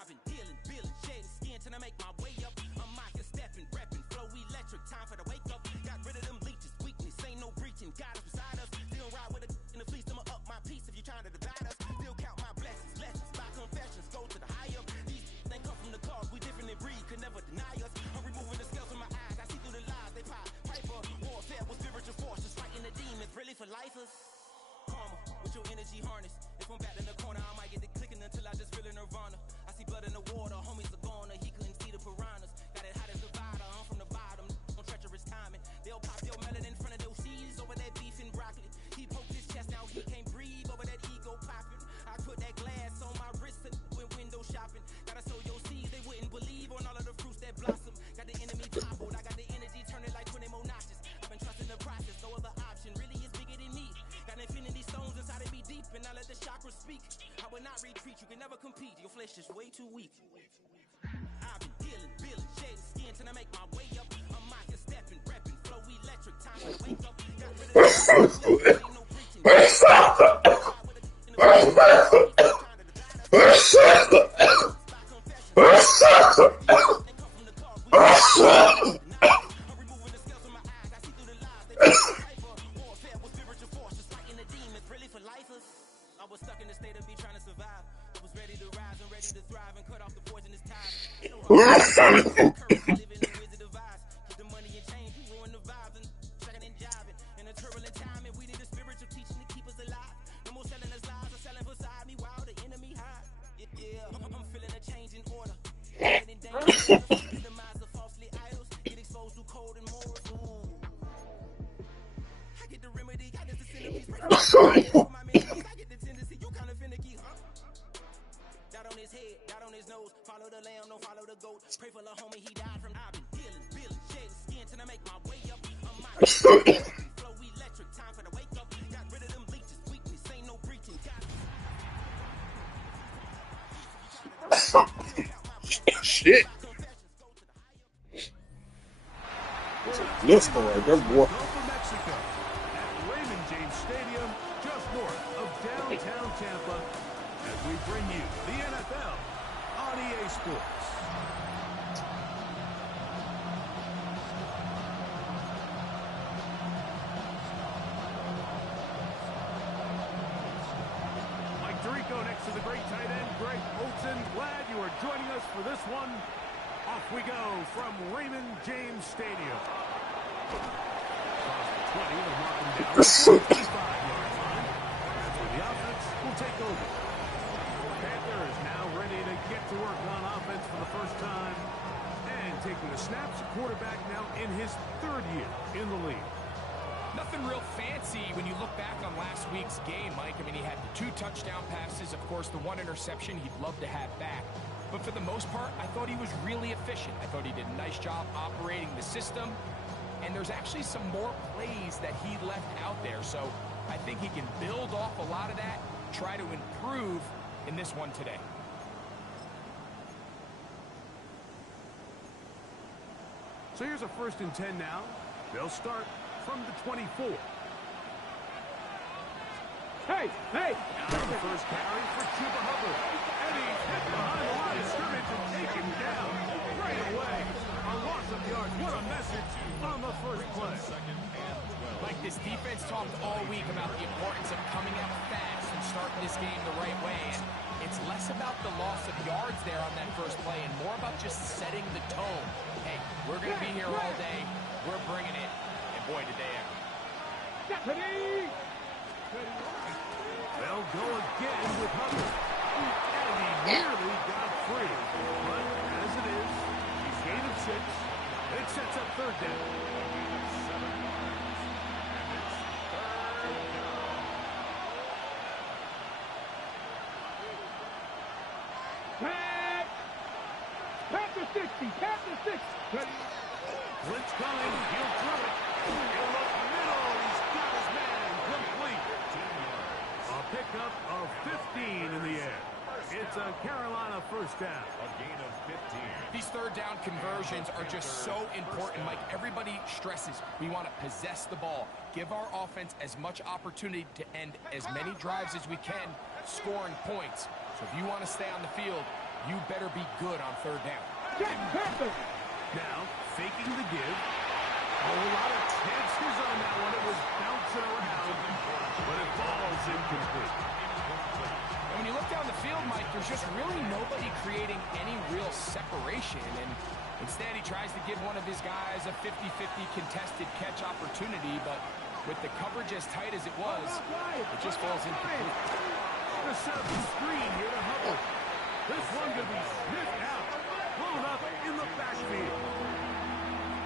I've been dealing, shedding skin till I make my way up. I'm out here stepping, repping, flow electric, time for the wake up. Got rid of them leeches, weakness, ain't no breaching, God is beside us. Still ride with a in the fleece, I'ma up my piece if you trying to divide us. Still count my blessings, lessons, my confessions, go to the higher. These they come from the cause, we different in breed, could never deny us. I'm removing the scales from my eyes, I see through the lies, they pop. Piper, warfare with spiritual forces, fighting the demons, really for lifers. Karma, with your energy harness. If I'm back in the corner, I might get it clicking until I just feel a nirvana. I see blood in the water, homies are gone, he couldn't see the piranhas. Got it hot as a divider, I'm from the bottom, on treacherous timing. They'll pop your melon in front of those seeds over that beef and broccoli. He poked his chest, now he can't breathe over that ego popping. I put that glass on my wrist and went window shopping. Gotta sow your seeds, they wouldn't believe on all of the fruits that blossom. Got the enemy toppled, I got the energy turning like 20 more notches. I've been trusting the process, no other option really is bigger than me. Got infinity stones inside of me deep, and I let the chakras speak. I will not retreat, you can never compete, your flesh is way too weak. I've been dealing, shedding skin till I make my way up. I'm out here stepping, repping, flow electric, time to wake up. Got rid of the ain't no preaching. I was stuck in the state of me trying to survive. I was ready to rise and ready to thrive and cut off the poisonous ties. Living the wizard of Oz. Keep the money and change, we ruin the vibes and checking and jiving. In a turbulent time, and we need a spiritual teaching to keep us alive. No more selling us lies or selling beside me while the enemy hide. Yeah, I'm feeling a change in order. Getting dangerous, minimize the falsely idols. Get exposed to cold and morals. Ooh. I get the remedy, I get the centerpiece. My memories, I get the tendency, you kind of finicky, huh? Dot on his head, dot on his nose. Follow the lamb, don't follow the goat. Pray for the homie, he died from. I've been dealing, shedding skin till I make my way up. I'm out here, flow electric, time for the wake up. Got rid of them leeches, weakness, ain't no breaching. Shit. This for right there, boy. Mexico at Raymond James Stadium, just north of downtown Tampa, as we bring you the NFL on EA Sports. Mike Tirico next to the great tight end, Greg Olsen. Glad you are joining us for this one. Off we go from Raymond James Stadium. Across the 20, they'll mark him down to the 55-yard line. That's where the offense will take over. Panthers now ready to get to work on offense for the first time. And taking the snaps, quarterback now in his third year in the league. Nothing real fancy when you look back on last week's game, Mike. I mean, he had the 2 touchdown passes, of course, the 1 interception he'd love to have back. But for the most part, I thought he was really efficient. I thought he did a nice job operating the system. And there's actually some more plays that he left out there. So I think he can build off a lot of that, try to improve in this one today. So here's a 1st and 10 now. They'll start from the 24. Hey! Now the first carry for Chuba Hubbard. And he's hit behind the line of scrimmage and taken down right away. A loss of yards. What a message on the first play. Like this defense talked all week about the importance of coming out fast and starting this game the right way. And it's less about the loss of yards there on that first play and more about just setting the tone. Hey, we're going to be here all day. We're bringing it. And boy, did they ever. They'll go again with Hubbard. And he nearly got free. But as it is, he's gained 6. It sets up 3rd down. Blitz coming. He'll throw it. He'll look middle. He's got his man complete. A pickup of 15 in the air. It's a Carolina first down. A gain of 15. These third down conversions are just so important, Mike. Everybody stresses we want to possess the ball, give our offense as much opportunity to end as many drives as we can, scoring points. So if you want to stay on the field, you better be good on third down. Now, faking the give. A whole lot of chances on that one. It was bouncing around, but it falls incomplete. And when you look down the field, Mike, there's just really nobody creating any real separation. And instead, he tries to give one of his guys a 50-50 contested catch opportunity. But with the coverage as tight as it was, it just falls incomplete. The set up the screen here to Hubbard. This one could be sniffed out. Blown up in the backfield.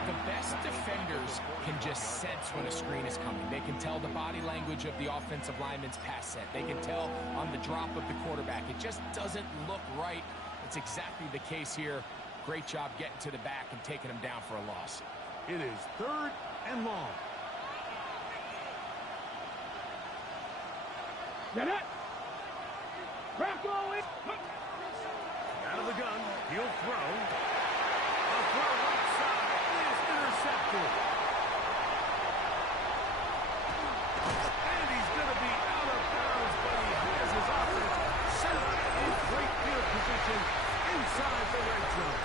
The best defenders can just sense when a screen is coming. They can tell the body language of the offensive lineman's pass set. They can tell on the drop of the quarterback. It just doesn't look right. It's exactly the case here. Great job getting to the back and taking him down for a loss. It is 3rd and long. Get it! Crack all in! Out of the gun, he'll throw. A throw right side is intercepted. And he's going to be out of bounds, but he has his offense set up in great field position inside the red zone.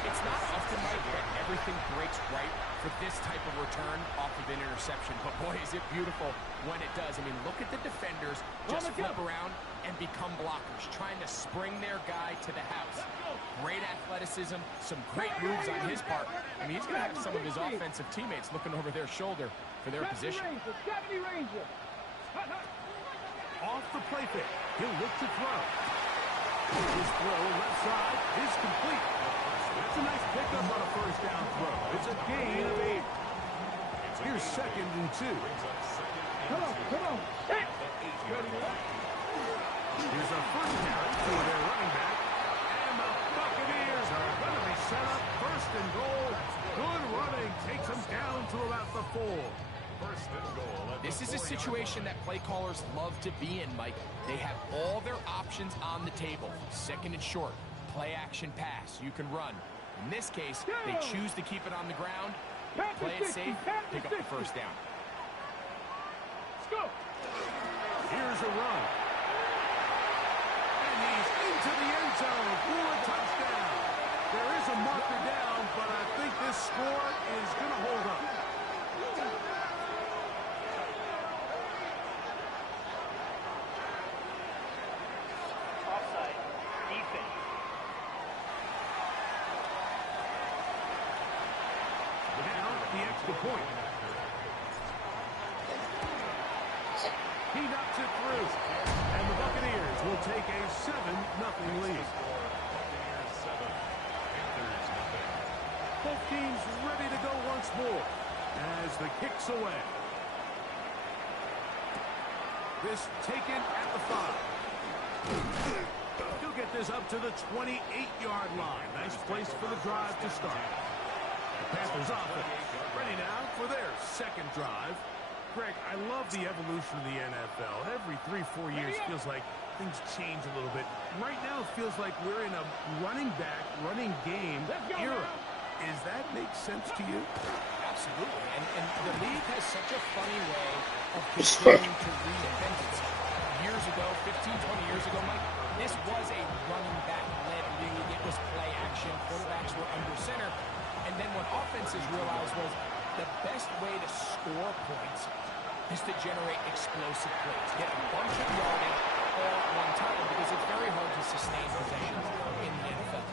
It's not often, Mike, that everything breaks right for this type of return off of an interception. But boy, is it beautiful when it does. I mean, look at the defenders just flip around and become blockers, trying to spring their guy to the house. Great athleticism, some great moves on his part. I mean, he's going to have some of his offensive teammates looking over their shoulder for their position. Off the play fake, he'll look to throw. His throw left side is complete. It's a nice pickup on a first down throw. It's a gain of 8. Here's 2nd and 2. Come on. Hey. Here's a first down for their running back. And the Buccaneers are going to be set up 1st and goal. Good running takes them down to about the 4. 1st and goal. This is a situation that play callers love to be in, Mike. They have all their options on the table. 2nd and short, play action pass. You can run. In this case, they choose to keep it on the ground, play it safe, pick up the first down. Let's go. Here's a run. And he's into the end zone for a touchdown. There is a marker down, but I think this score is going to hold up. Offside. Defense. Now, the extra point. He knocks it through. And the Buccaneers will take a 7-0 lead. Both teams ready to go once more as the kick's away. This taken at the 5. He'll get this up to the 28-yard line. Nice place for the drive to start. The Panthers offense ready now for their 2nd drive. Greg, I love the evolution of the NFL. Every 3-4 years feels like things change a little bit. Right now it feels like we're in a running back, running game era. Does that make sense to you? Absolutely. And the league has such a funny way of continuing to reinvent itself. Years ago, 15, 20 years ago, Mike, this was a running back-led league. It was play action. Quarterbacks were under center. And then what offenses realized was the best way to score points is to generate explosive plays. Get a bunch of yardage all at one time because it's very hard to sustain possessions in the NFL.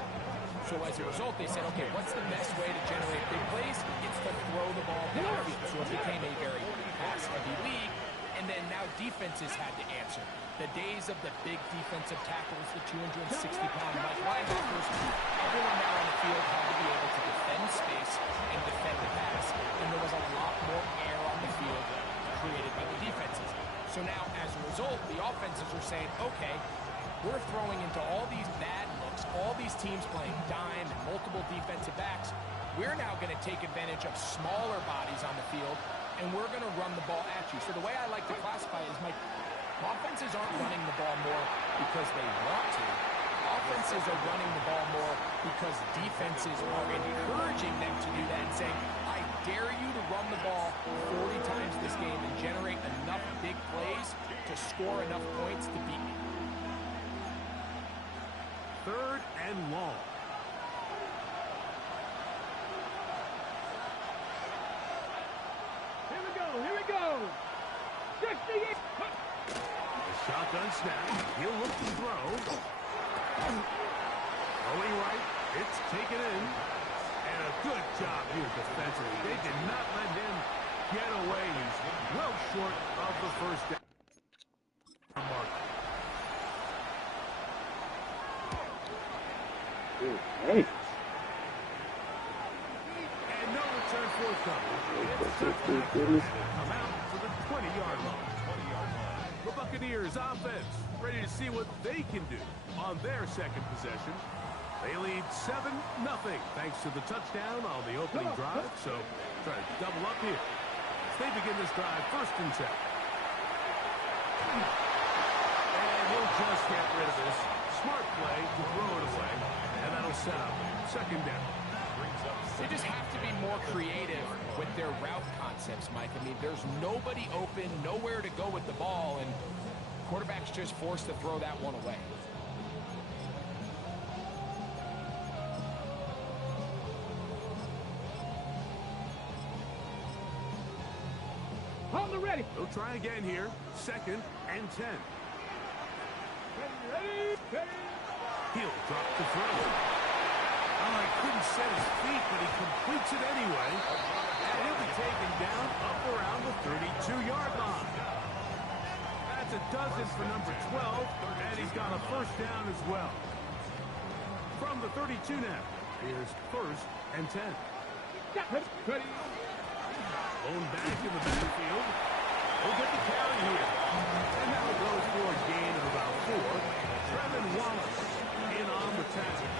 So as a result, they said, okay, what's the best way to generate big plays? It's to throw the ball downfield. So it became a very pass-heavy league. And then now defenses had to answer. The days of the big defensive tackles, the 260-pound linebackers, everyone now on the field had to be able to defend space and defend the pass. And there was a lot more air on the field created by the defenses. So now, as a result, the offenses are saying, okay, we're throwing into all these bad looks All these teams playing dime and multiple defensive backs. We're now going to take advantage of smaller bodies on the field, and we're going to run the ball at you. So the way I like to classify it is offenses aren't running the ball more because they want to. Offenses are running the ball more because defenses are encouraging them to do that and saying, I dare you to run the ball 40 times this game and generate enough big plays to score enough points to beat me. 3rd and long. Here we go. 68. A shotgun snap. He'll look to throw. Going right. It's taken in. And a good job here defensively. They did not let him get away. He's well short of the first down mark. Hey. And no return forthcoming. It's touchdown. Come out to the 20-yard line. The Buccaneers offense ready to see what they can do on their second possession. They lead 7-0 thanks to the touchdown on the opening drive. So try to double up here as they begin this drive 1st and 10. And he'll just get rid of this. Smart play to throw it away. And that'll set up 2nd down. They just have to be more creative with their route concepts, Mike. I mean, there's nobody open, nowhere to go with the ball, and quarterback's just forced to throw that one away. On the ready. They'll try again here. 2nd and 10. Ready. He'll drop the throw. Oh, he couldn't set his feet, but he completes it anyway. And he'll be taken down up around the 32-yard line. That's a dozen for number 12, and he's got a 1st down as well. From the 32 now, here's 1st and 10. Blown back in the backfield. He'll get the carry here. And now it goes for a gain of about 4. Trevin Wallace in on the tackle.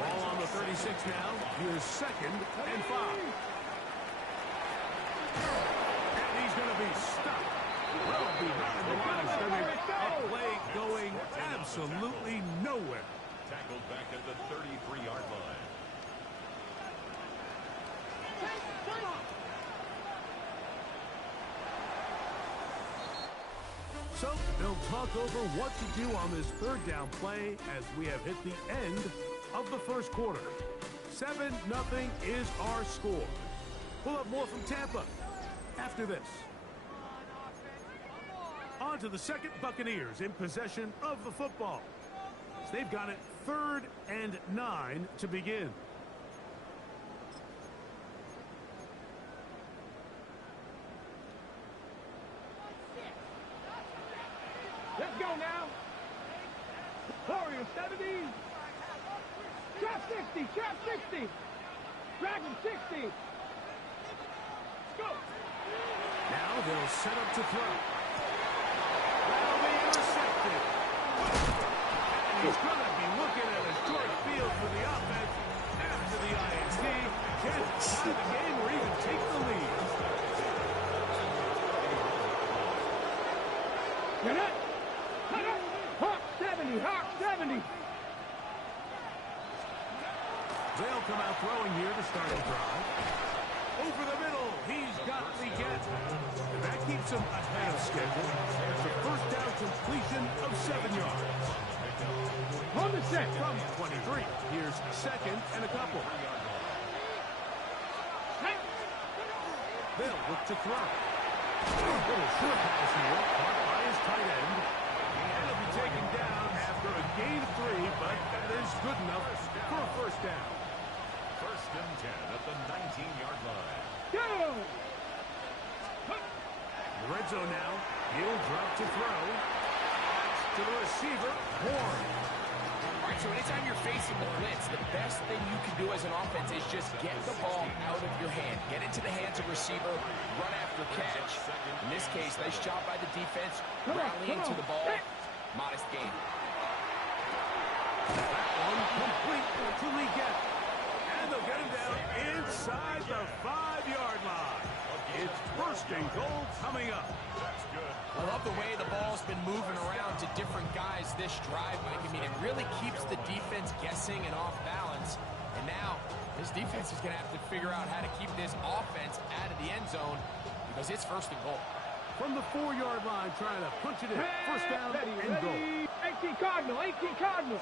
Ball on the 36 now. Here's 2nd and 5. And he's going to be stopped well behind the line of scrimmage. A play going absolutely nowhere. Tackled back at the 33-yard line. So they'll talk over what to do on this 3rd down play as we have hit the end of the 1st quarter. 7-0 is our score. We'll have more from Tampa after this. On to the 2nd. Buccaneers in possession of the football. They've got it 3rd and 9 to begin. Let's go now. Warrior 70. Trap 60. Trap 60. Dragon 60. Go. Now they'll set up to throw. That'll be intercepted. And he's going to be looking at a short field for the offense after the INT. Can't tie the game or even take the lead. You're not. Hawk 70. Hawk 70. They'll come out throwing here to start the drive. Over the middle, he's got the get. And that keeps him ahead of schedule. It's a 1st down completion of 7 yards. On the set. From 23, here's 2nd and a couple. They'll look to throw. Little short pass here, caught by his tight end. And he'll be taken down after a gain of 3, but that is good enough for a 1st down. 1st and 10 at the 19-yard line. Go. Red zone now. He'll drop to throw. To the receiver, Horn. All right, so anytime you're facing the blitz, the best thing you can do as an offense is just get the ball out of your hand. Get into the hands of receiver, run after catch. In this case, nice job by the defense, rallying to the ball. Modest gain. That one complete to Lee Gett. And they'll get him down inside the 5-yard line. It's first and goal coming up. That's good. I love the way the ball's been moving around to different guys this drive, Mike. I mean, it really keeps the defense guessing and off balance. And now, this defense is going to have to figure out how to keep this offense out of the end zone because it's first and goal. From the 4-yard line, trying to punch it in. First down and goal. 18 Cardinal, 18 Cardinal.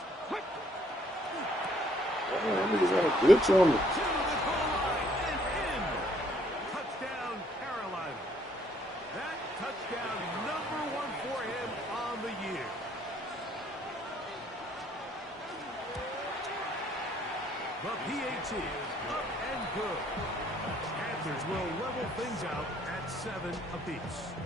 That nigga's got a glitch on me. To the goal line and in. Touchdown, Carolina. That touchdown number 1 for him on the year. The PAT up and good. Panthers will level things out at 7 apiece.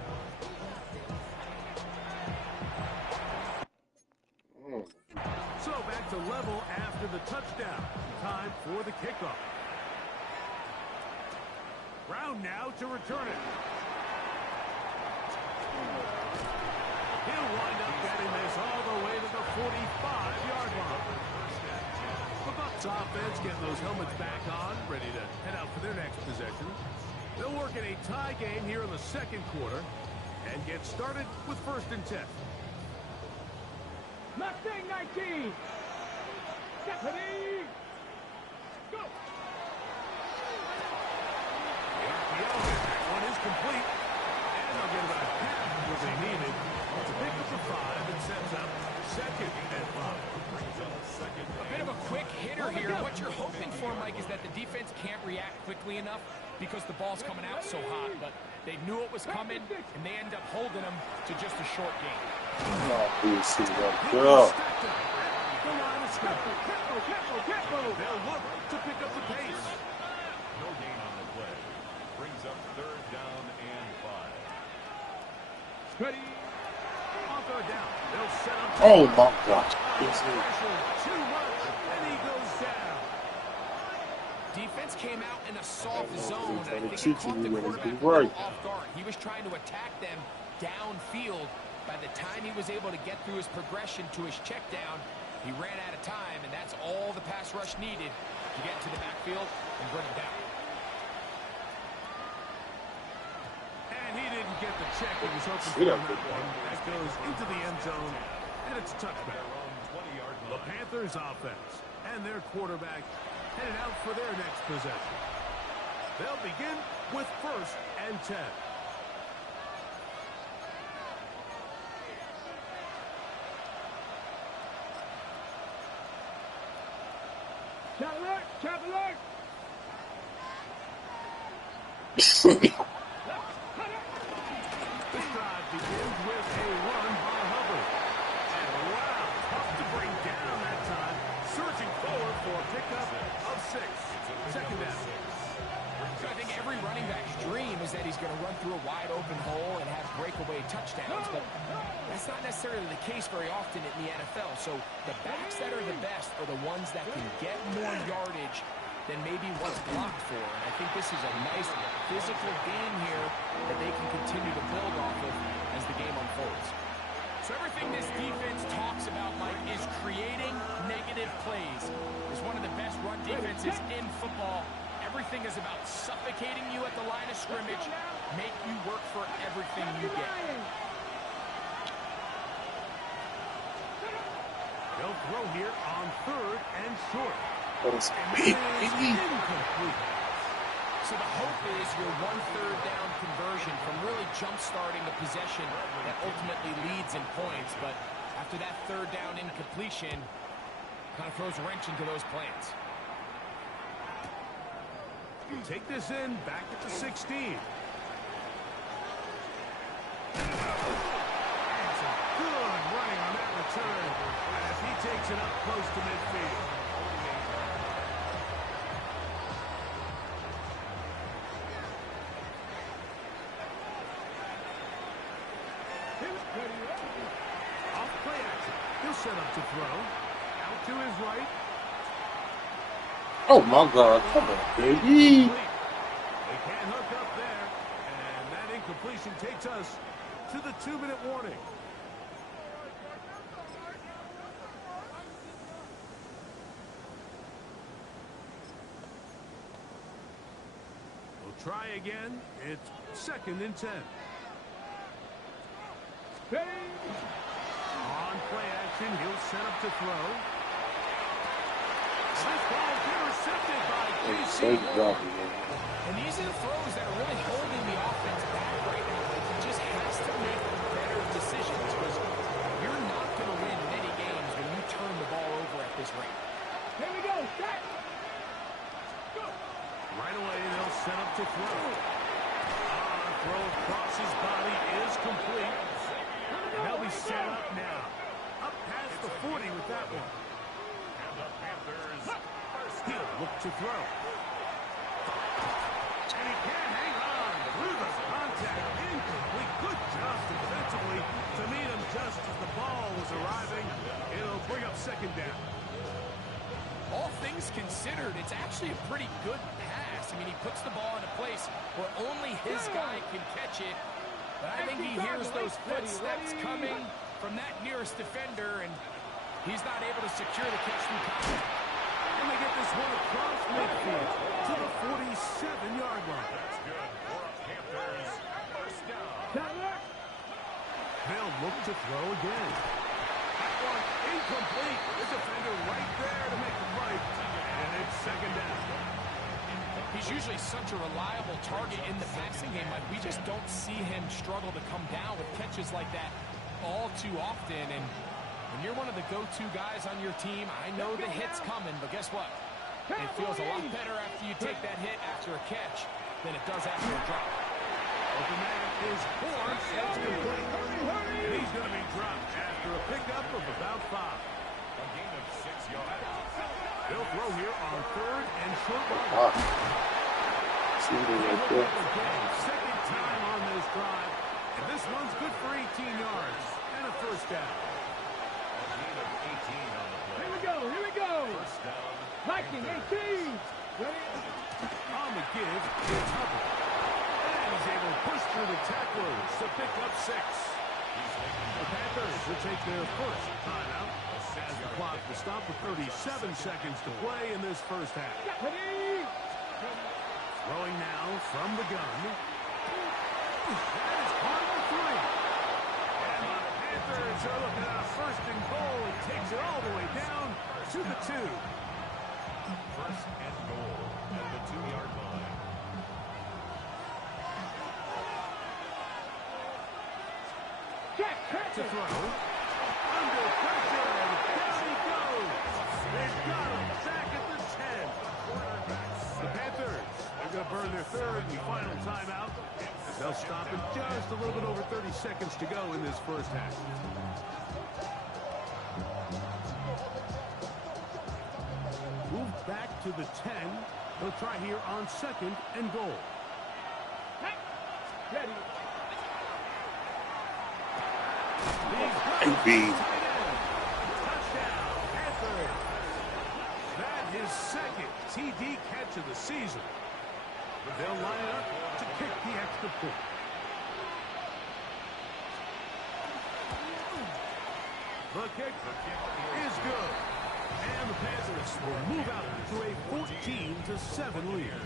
So back to level after the touchdown. Time for the kickoff. Brown now to return it. He'll wind up getting this all the way to the 45-yard line. The Bucs offense getting those helmets back on, ready to head out for their next possession. They'll work in a tie game here in the second quarter and get started with first and 10. Mustang 19. Deputy. Go. That one is complete. And they'll get about half what they needed to pick up the 5 and sets up second and 5. A bit of a quick hitter here. What you're hoping for, Mike, is that the defense can't react quickly enough because the ball's coming out so hot. But they knew it was coming, and they end up holding them to just a short game. Oh, please see that. Girl. They'll look to pick up the pace. No gain on the play. Brings up third down and 5. Ready. On third down, they'll set up. Oh, my gosh. Pressure too much, and he goes down. Defense came out in a soft zone, and I think it Teaching caught the you what quarterback he's right. off guard. He was trying to attack them downfield. By the time he was able to get through his progression to his check down, he ran out of time, and that's all the pass rush needed to get to the backfield and bring him down. And he didn't get the check he was hoping for on that one. That goes into the end zone, and it's a touchback. The Panthers offense and their quarterback headed out for their next possession. They'll begin with first and 10. Cavalier. This drive begins with a run by Hubbard. And wow, tough to bring down that time. Surging forward for a pickup of 6. Second down. So I think every running back's dream is that he's going to run through a wide open hole and have breakaway touchdowns, but that's not necessarily the case very often in the NFL. So the backs that are the best are the ones that can get more yardage than maybe what's blocked for. And I think this is a nice physical game here that they can continue to build off of as the game unfolds. So everything this defense talks about, Mike, is creating negative plays. It's one of the best run defenses in football. Everything is about suffocating you at the line of scrimmage, make you work for everything you get. They'll throw here on third and short. That's And big, it is baby. incomplete. So the hope is your 1/3 down conversion from really jump-starting a possession that ultimately leads in points. But after that third down incompletion, kind of throws a wrench into those plans. Take this in back at the 16. And some good running on that return as he takes it up close to midfield. Off play action. He'll set up to throw. Out to his right. Oh, my God. Come on, baby. They can't hook up there. And that incompletion takes us to the 2-minute warning. try again. It's 2nd and 10. On play action, he'll set up to throw. This ball is intercepted by It's J.C. so dropping, man. And these are the throws that are really holding the offense back right now. He just has to make better decisions because you're not going to win many games when you turn the ball over at this rate. Here we go. Set. Right away, they'll set up to throw. Throw across his body is complete. And they'll be set up now. Up past the 40 with that one. And the Panthers He'll look to throw. And he can't hang on. Through the contact. Incomplete. Good job defensively to meet him just as the ball was arriving. It'll bring up 2nd down. All things considered, it's actually a pretty good pass. I mean, he puts the ball in a place where only his guy can catch it. But I think he hears those footsteps coming from that nearest defender, and he's not able to secure the catch through contact. And they get this one across midfield to the 47-yard line. That's good for a Panthers first down. They'll look to throw again. That one incomplete. The defender right there to make the play. And it's 2nd down. He's usually such a reliable target in the passing game. Like, we just don't see him struggle to come down with catches like that all too often. And when you're one of the go-to guys on your team, I know the hit's coming, but guess what? It feels a lot better after you take that hit after a catch than it does after a drop. Open man is forced. That's complete. And he's going to be dropped after a pickup of about 5. A gain of 6 yards. They'll throw here on 3rd and short run. See what they right there. Again, 2nd time on this drive. And this one's good for 18 yards and a first down. A gain of 18 on the play. Here we go. Here we go. First down. Viking 18. Ready? On the give, it's Hubbard. And he's able to push through the tacklers to pick up 6. The Panthers will take their first timeout as the clock will stop with 37 seconds to play in this first half. Ready? Throwing now from the gun. That is hard for 3. And the Panthers are looking at a 1st and goal. He takes it all the way down to the 2. First and goal at the 2-yard line. To throw. Under pressure. And down he goes. They've got him back at the 10. The Panthers are going to burn their 3rd and final timeout. As they'll stop in just a little bit over 30 seconds to go in this first half. Move back to the 10. They'll try here on 2nd and goal. Ready? AB. Touchdown, Panthers. That is 2nd TD catch of the season. But they'll line it up to kick the extra point. The kick is good. And the Panthers will move out to a 14-7 lead.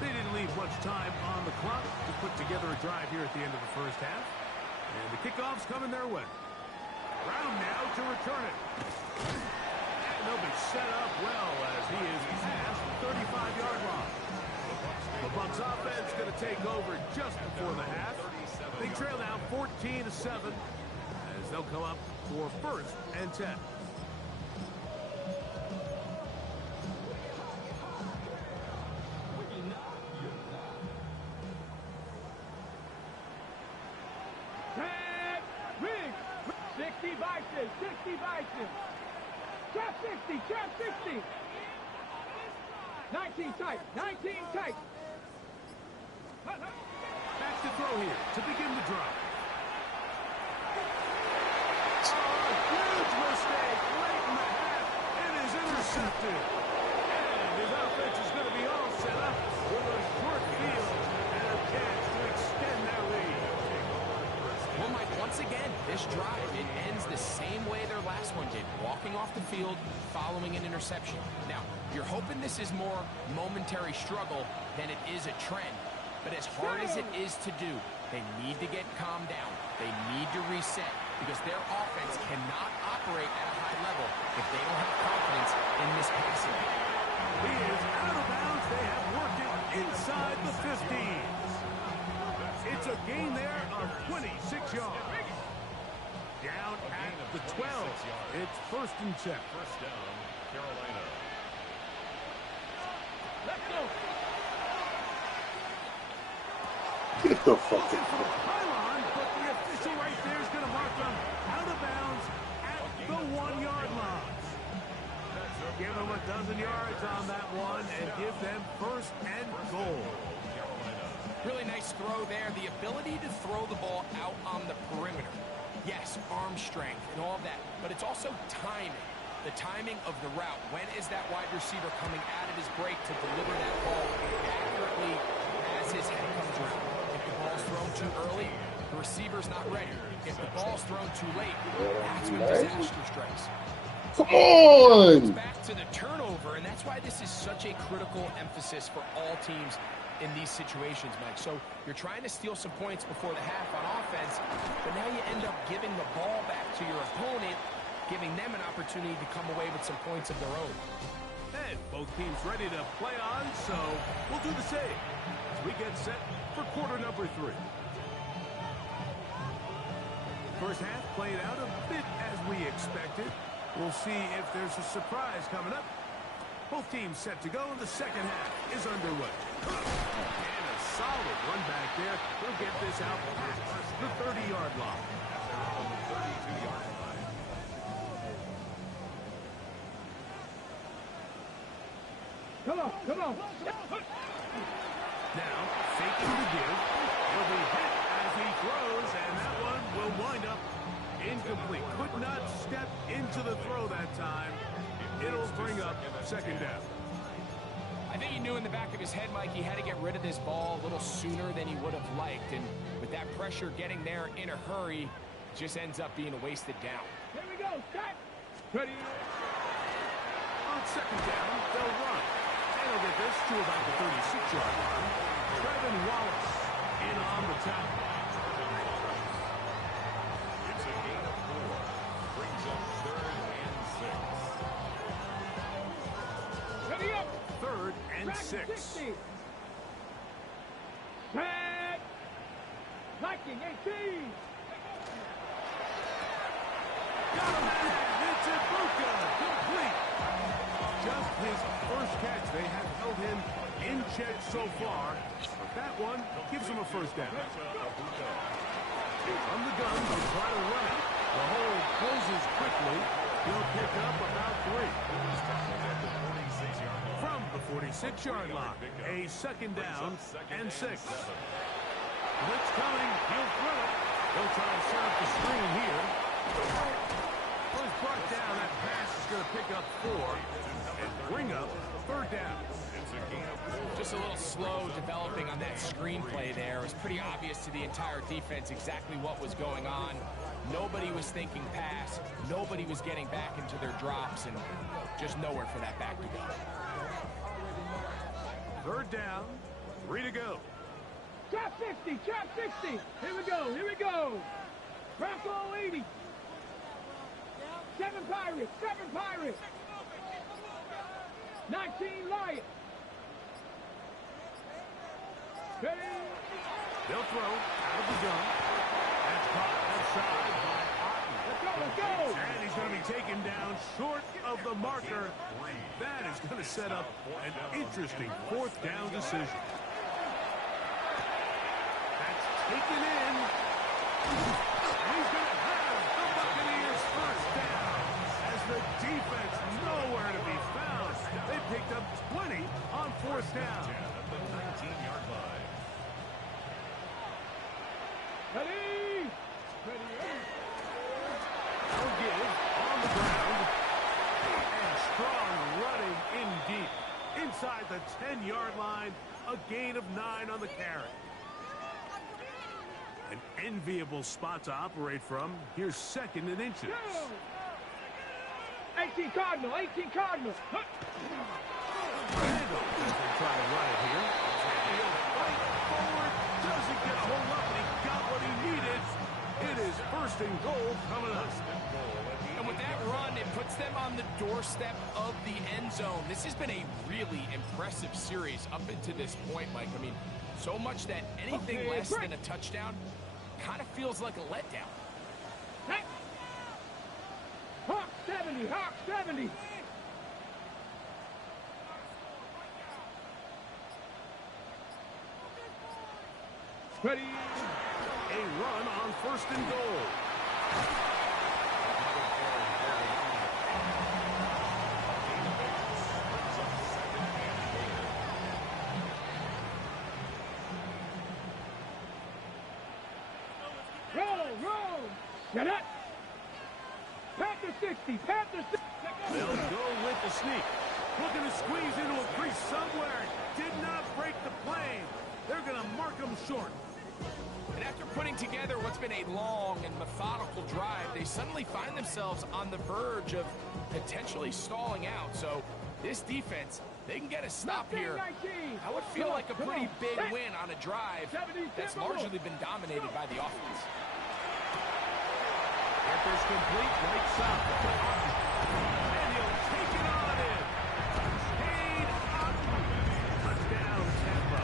They didn't leave much time on the clock to put together a drive here at the end of the first half. And the kickoff's coming their way. Brown now to return it. And they'll be set up well as he is past the 35-yard line. The Bucs offense going to take over just before the half. They trail now 14-7 as they'll come up for 1st and 10. Rig. 60 Bison. 60 Bison. Trap 60. Trap 60. 19 tight. 19 tight. Back to throw here to begin the drive. Huge mistake late in the half. It is intercepted. And his offense is going to be all set up with a short field and a chance to extend their lead. Well, Mike, once again, this drive, it ends the same way their last one did, walking off the field, following an interception. Now, you're hoping this is more momentary struggle than it is a trend. But as hard as it is to do, they need to get calmed down. They need to reset because their offense cannot operate at a high level if they don't have confidence in this passing game. He is out of bounds. They have worked it inside the 15. It's a gain there of 26 yards. Down at the 12. It's 1st and 10. First down, Carolina. Let's go. Get the fuck out. Pylon, but the official right there is going to mark them out of bounds at the 1-yard line. Give them a dozen yards on that one and give them 1st and goal. Really nice throw there. The ability to throw the ball out on the perimeter. Yes, arm strength and all of that, but it's also timing. The timing of the route. When is that wide receiver coming out of his break to deliver that ball accurately as his head comes around? If the ball's thrown too early, the receiver's not ready. If the ball's thrown too late, that's when disaster strikes. Come on! Back to the turnover, and that's why this is such a critical emphasis for all teams in these situations, Mike. So you're trying to steal some points before the half on offense, but now you end up giving the ball back to your opponent, giving them an opportunity to come away with some points of their own. And both teams ready to play on, so we'll do the same as we get set for quarter number 3. First half played out a bit as we expected. We'll see if there's a surprise coming up. Both teams set to go, and the second half is underway. And a solid run back there. They'll get this out past the 30-yard line. Come on, come on. Now, faking the give. He'll be hit as he throws, and that one will wind up incomplete. Could not step into the throw that time. It'll bring up second down. I think he knew in the back of his head, Mike, he had to get rid of this ball a little sooner than he would have liked. And with that pressure getting there in a hurry, it just ends up being a wasted down. Here we go. Start. Ready. On second down, they'll run. And they'll get this to about the 36-yard line. Trevin Wallace in on the tackle. It's a gain of 4. Brings up 3rd and 6. Ready up. 3rd and Back 6. 60. Back. Liking 18. Got him, and it's Ibuka, complete. Just his first catch. They have held him in check so far. That one gives him a first down. From the gun, they try to run it. The hole closes quickly. He'll pick up about 3. From the 46-yard line, a second down and 6. Blitz coming. He'll throw it. They'll try to set up the screen here. Well, he's brought down. That pass is going to pick up 4 and bring up 3rd down. Just a little slow developing on that screenplay there. It was pretty obvious to the entire defense exactly what was going on. Nobody was thinking pass. Nobody was getting back into their drops, and just nowhere for that back to go. 3rd down, 3 to go. Trap 60. Trap 60. Here we go. Here we go. Bronco 80. 7 Pirates. 7 Pirates. 19 Lions. Ready. They'll throw out of the gun. That's caught outside by Otten. Let's go. Let's go. And he's going to be taken down short of the marker. That is going to set up an interesting 4th down decision. That's taken in. And he's going to have the Buccaneers first down. As the defense nowhere to be found. They picked up 20 on 4th down. At the 19-yard line. Ready. Ready. They'll give on the ground. And strong running in deep. Inside the 10-yard line, a gain of 9 on the carry. An enviable spot to operate from. Here's second and inches. 18 Cardinal, 18 Cardinal. Randall as they try to run it here. He'll fight forward. Doesn't get a hold up, and he got what he needed. It is first and goal coming up. And with that run, it puts them on the doorstep of the end zone. This has been a really impressive series up until this point, Mike. I mean, so much that anything less than a touchdown kind of feels like a letdown. Hey. Hawk 70, Hawk 70. Ready. A run on first and goal. Roll. Get it. Panther 60, Panther 60. They'll go with the sneak. Looking to squeeze into a crease somewhere. Did not break the plane. They're going to mark them short. And after putting together what's been a long and methodical drive, they suddenly find themselves on the verge of potentially stalling out. So this defense, they can get a stop here. That would feel like a pretty big win on a drive that's largely been dominated by the offense. Panthers complete right side. And he'll take it on in. Cade Otton. Touchdown, Tampa.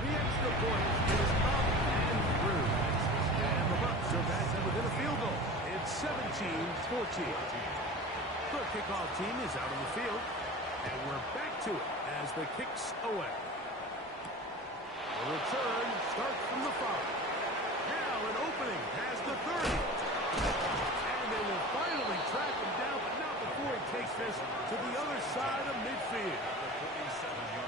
The extra point is up and through. And the Bucs are back and within a field goal. It's 17-14. The kickoff team is out on the field. And we're back to it as the kick's away. The return starts from the 5. Now an opening past the 30. And they will finally track him down, but not before he takes this to the other side of midfield.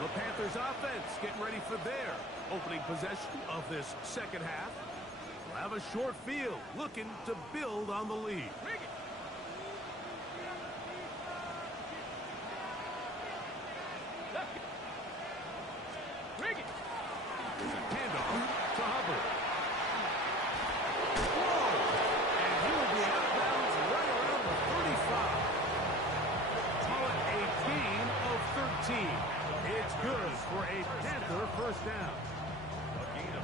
The Panthers offense getting ready for their opening possession of this second half. We'll have a short field looking to build on the lead. There's a handoff to Hubbard. And he will be out of bounds right around the 35. Call it a gain of 13. It's good for a Panther first down.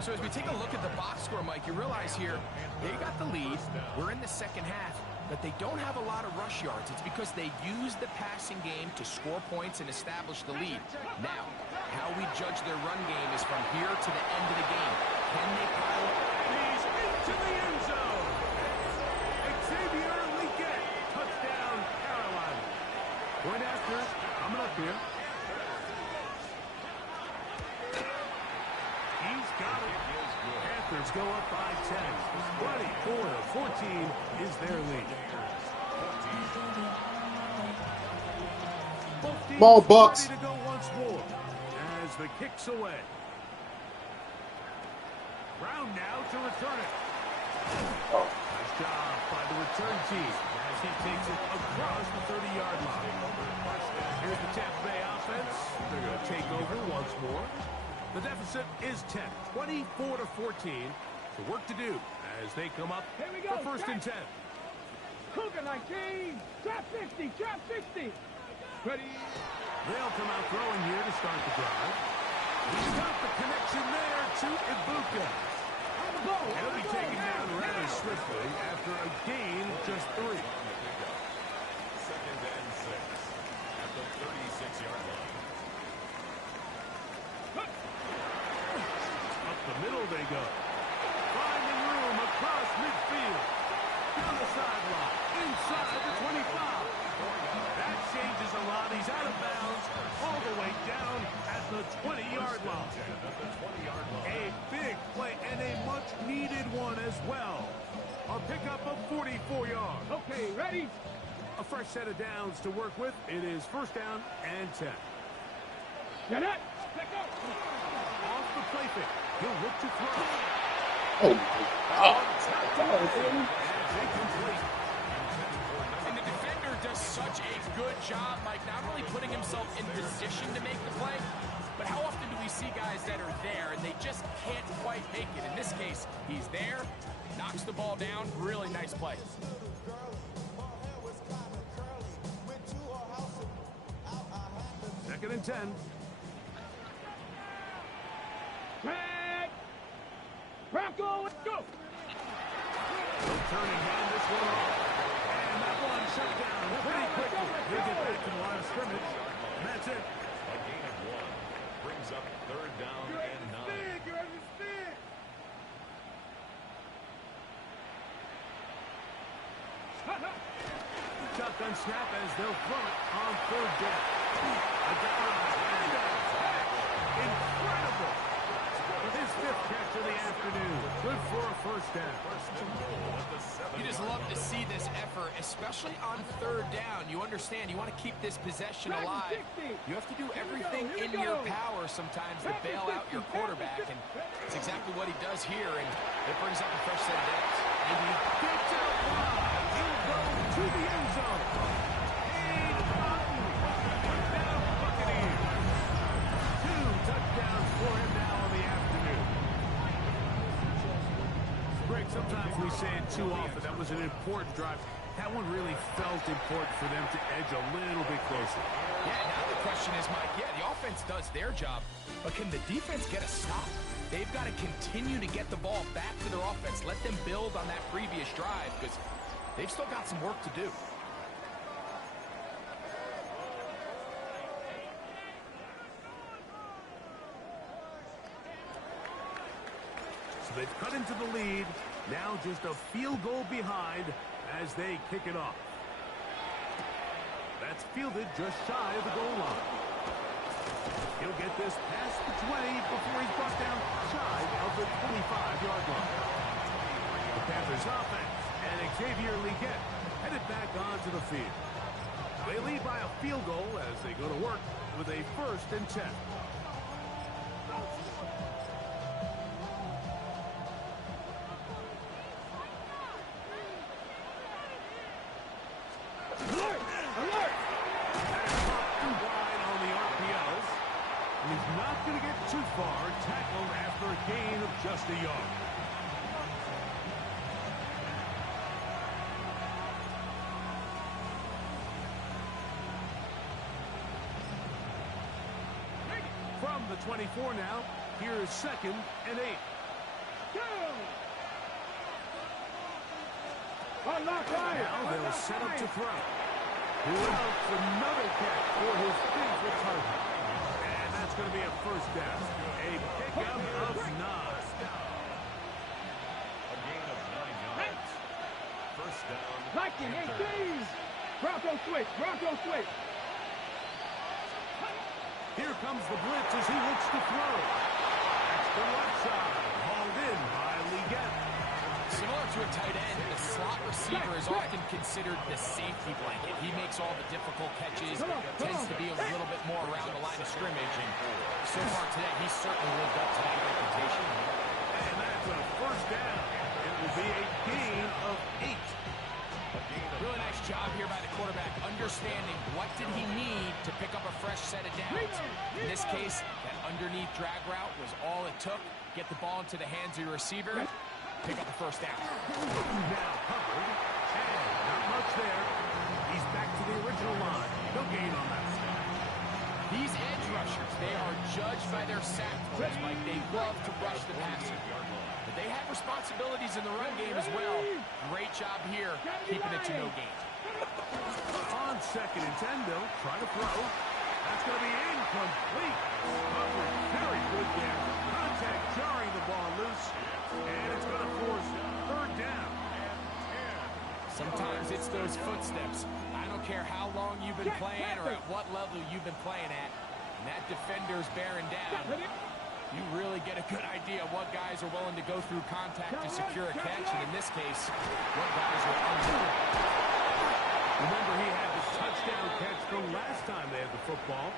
So as we take a look at the box score, Mike, you realize here they got the lead. We're in the second half, but they don't have a lot of rush yards. It's because they use the passing game to score points and establish the lead. Now, how we judge their run game is from here to the end of the game. Can they pile up? He's into the end zone. Xavier Legette. Touchdown, Carolina. Point after coming up here. He's got it. Panthers go up by 10. 24-14 is their lead. Both teams Ball, Bucks. ready to go once more as the kick's away. Brown now to return it. Nice job by the return team as he takes it across the 30-yard line. Here's the Tampa Bay offense. They're going to take over once more. The deficit is 10, 24-14. The work to do as they come up for first and 10. Cougar 19, trap 60, trap 60. Ready. They'll come out throwing here to start the drive. He's got the connection there to Ibuka. He'll be taken down rather swiftly after a gain of just 3. Second and 6 at the 36-yard line. Up the middle they go. Finding room across midfield. Down the sideline. Inside the 25. That changes a lot. He's out of bounds all the way down at the 20-yard line. A big play and a much-needed one as well. A pickup of 44 yards. Okay, ready. A fresh set of downs to work with. It is first down and 10. Get it. Pick up. Off the play fake. He'll look to throw. Oh, my God. Incomplete. And the defender does such a good job, Mike, not only putting himself in position to make the play, but how often do we you see guys that are there, and they just can't quite make it. In this case, he's there, knocks the ball down. Really nice play. Second and 10. Tag! Bronco, let's go! No turning, hand this one off. And that one shut down pretty quickly. He'll get back to the line of scrimmage. And that's it. A gain of 1 brings up third down and 9. You understand? Shotgun snap as they'll throw it on third down. Incredible. His 5th catch of the afternoon. Good for a first down. You just love to see this effort, especially on third down. You understand, you want to keep this possession alive. You have to do everything in your power sometimes to bail out your quarterback, and it's exactly what he does here, and it brings up a fresh set of downs. And he gets out wide. He'll go to the end zone. Touchdown Buccaneers. 2 touchdowns for him now in the afternoon. Greg, sometimes we say it too often. That was an important drive. That one really felt important for them to edge a little bit closer. Yeah, now the question is, Mike, yeah, the offense does their job, but can the defense get a stop? They've got to continue to get the ball back to their offense. Let them build on that previous drive, because they've still got some work to do. So they've cut into the lead. Now just a field goal behind as they kick it off. That's fielded just shy of the goal line. He'll get this past the 20 before he's brought down shy of the 25-yard line. The Panthers offense and Xavier Leggett headed back onto the field. They lead by a field goal as they go to work with a 1st and 10. Too far, tackled after a gain of just a yard. From the 24 now, here is 2nd and 8. Now they'll set up to throw. Develops another catch for his favorite target. It's going to be a 1st down. A pickup of 9. A gain of 9 yards. 1st down. Liking 18. Bronco switch. Bronco switch. Here comes the blitz as he looks to throw. That's the left side. Hauled in by Leggett. Similar to a tight end, the slot receiver is often considered the safety blanket. He makes all the difficult catches, tends to be a little bit more around the line of scrimmage, and so far today, he's certainly lived up to that reputation. And that's a 1st down. It will be a gain of 8. Really nice job here by the quarterback, understanding what did he need to pick up a fresh set of downs. In this case, that underneath drag route was all it took. Get the ball into the hands of your receiver, pick up the 1st down. Now covered, and not much there. He's back to the original line. No gain on that. These edge rushers, they are judged by their sack totals, Mike. They love to rush the passer. But they have responsibilities in the run game as well. Great job here, keeping it to no gain. On 2nd and 10, they'll try to throw. That's going to be incomplete. Covered very good there. Contact jarring the ball loose. And it's going to force 3rd down. Sometimes it's those footsteps. I don't care how long you've been playing or at what level you've been playing at. And that defender's bearing down. You really get a good idea of what guys are willing to go through contact to secure a catch. And in this case, what guys are unwilling. Remember, he had the touchdown catch from last time they had the football.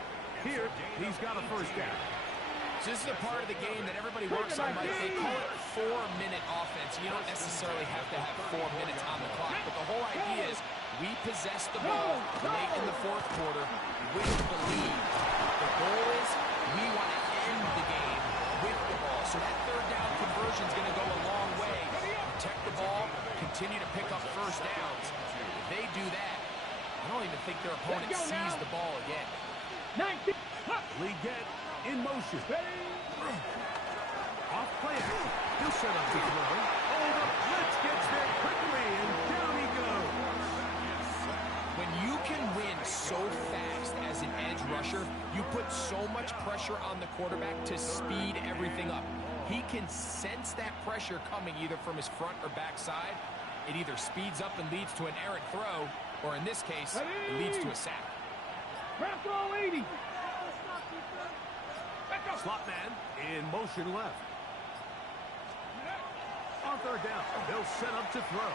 Here, he's got a 1st down. So this is a part of the game that everybody works on, Mike. They call it 4-minute offense. You don't necessarily have to have 4 minutes on the clock, but the whole idea is we possess the ball late in the 4th quarter with the lead. The goal is we want to end the Lead get in motion. Off play action. He'll set up the throw. Oh, the blitz gets there quickly, and down he goes. When you can win so fast as an edge rusher, you put so much pressure on the quarterback to speed everything up. He can sense that pressure coming either from his front or back side. It either speeds up and leads to an errant throw, or in this case, it leads to a sack. Bravo 80. Slot man in motion left. On third down, they'll set up to throw.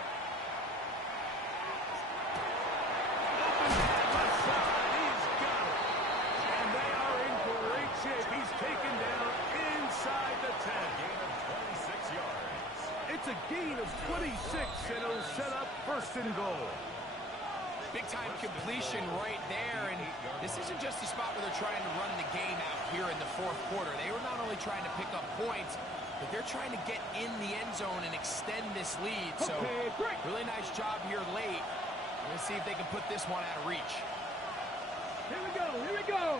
Open left side, he's got it. And they are in great shape. He's taken down inside the 10. Gain of 26 yards. It's a gain of 26, and it'll set up first and goal. Big-time completion right there, and this isn't just a spot where they're trying to run the game out here in the fourth quarter. They were not only trying to pick up points, but they're trying to get in the end zone and extend this lead. So, really nice job here late. Let's see if they can put this one out of reach. Here we go, here we go.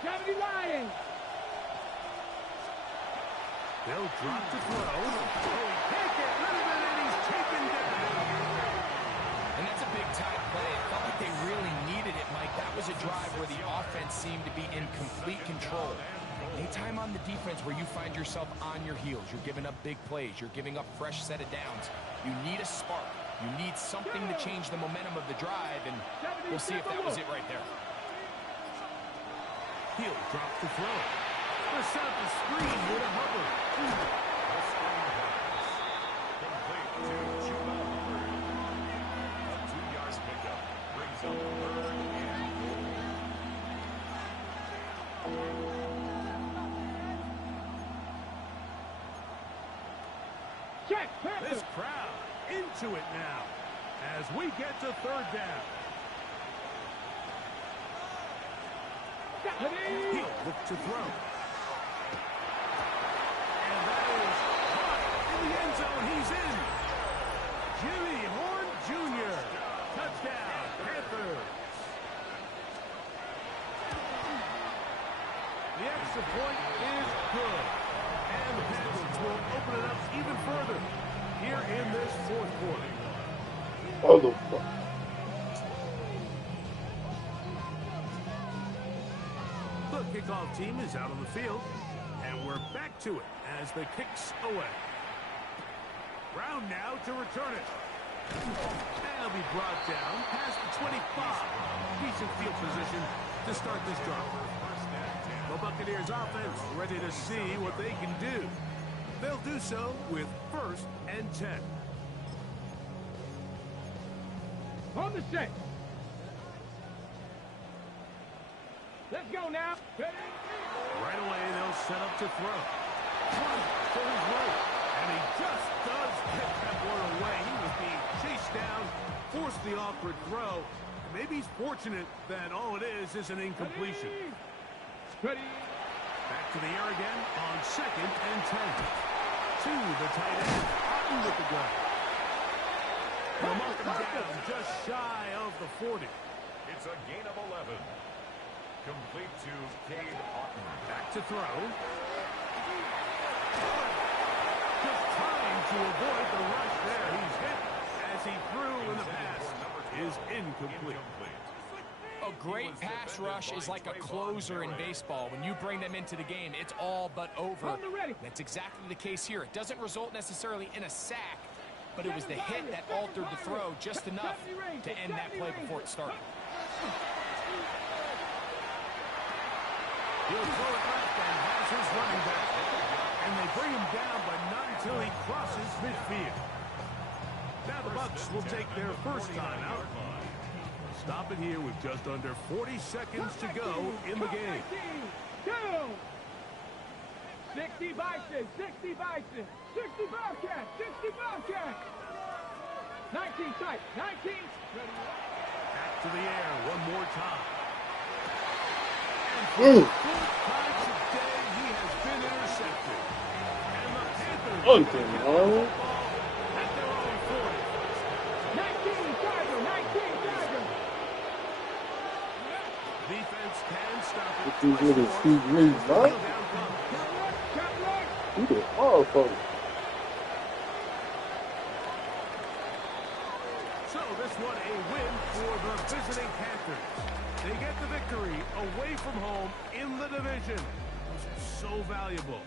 70 Lions. They'll drop to throw. Oh, he can't get rid of it, and he's taken down. And that's a big-time play. It felt like they really needed it, Mike. That was a drive where the offense seemed to be in complete control. Anytime on the defense where you find yourself on your heels, you're giving up big plays, you're giving up fresh set of downs, you need a spark. You need something to change the momentum of the drive, and we'll see if that was it right there. He'll drop to throw. The set up the screen with a Hubbard. The screen pass. Complete to Chuba Hubbard. A 2-yard pickup brings up third and goal. Check. This crowd into it now as we get to third down. He'll look to throw. And that is caught in the end zone. He's in. Jimmy Horn Jr. Touchdown, Panthers. The extra point is good. And the Panthers will open it up even further here in this fourth quarter. Oh, the fuck. The kickoff team is out on the field, and we're back to it as the kick's away. Brown now to return it. And it'll be brought down past the 25. Decent field position to start this drive. The Buccaneers offense ready to see what they can do. They'll do so with 1st and 10. On the set. Let's go now. Right away, they'll set up to throw. One to his right. And he just does get that one away. He was being chased down, forced the awkward throw. And maybe he's fortunate that all it is an incompletion. Ready. Back to the air again on 2nd and 10. To the tight end. Hutton with the grab. They'll mark him down just shy of the 40. It's a gain of 11. Complete to Cade Otton. Back to throw. Just trying to avoid the rush there. He's hit as he threw, and the pass is incomplete. A great pass rush is like a closer in baseball. When you bring them into the game, it's all but over. That's exactly the case here. It doesn't result necessarily in a sack, but it was the hit that altered the throw just enough to end that play before it started. He'll throw it left and has his running back. And they bring him down, but not until he crosses midfield. Now the Bucs will take their first time out. Stop it here with just under 40 seconds to go in the game. 60 Bison, 60 Bison, 60 Bobcats, 60 Bobcats. 19 tight, 19. Back to the air one more time. And for Ooh. the 4th time today, he has been intercepted. And the Panthers Oh, get the no. ball at their own 40. 19 Tiger, 19 Tiger. Defense can stop it. He's with his Steve Reeves, man. He did all for it. So this one a win for the visiting Panthers. They get the victory away from home in the division. This is so valuable